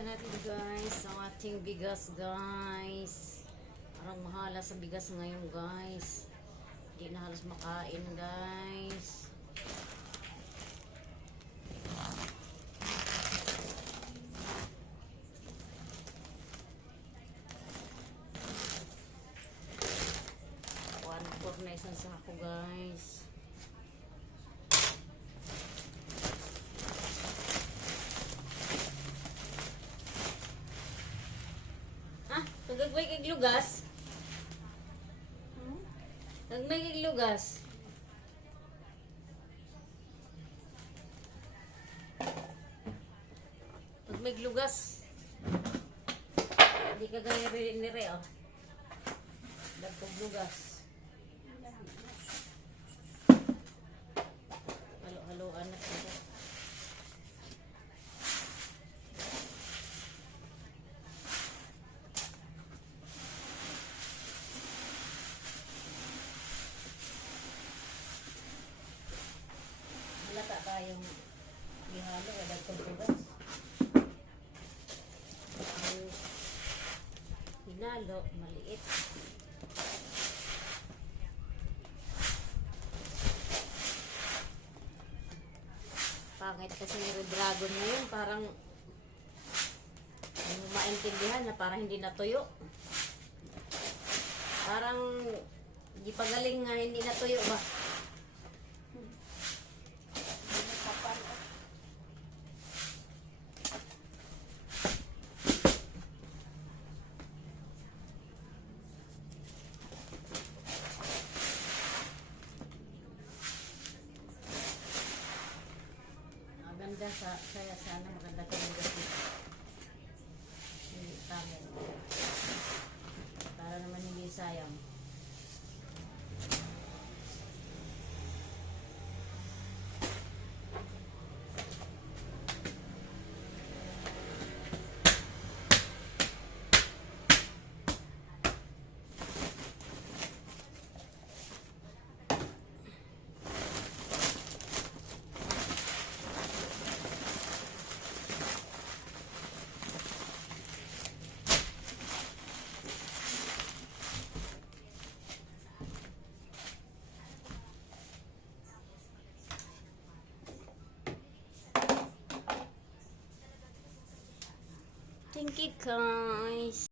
na natin guys ang ating bigas guys. Parang mahala sa bigas ngayon guys. Hindi na halos makain guys. One-fourth na isang sako guys. Nagagmay kay lugas. Nagmay kay lugas. Nagmay lugas. Hindi ka gaya rin nire oh. Dagkog lugas. Halo-haloan na sila. Lata tayong ihalo o dagkog lugas. Hinalo, maliit. Pangit kasi yung dragon ngayon, parang hindi mo maintindihan na parang hindi natuyo. Parang di pagaling nga hindi natuyo ba? Maganda saya sana maganda ka ng gabi. Hindi tamo. Para naman hindi sayang. Thank you guys.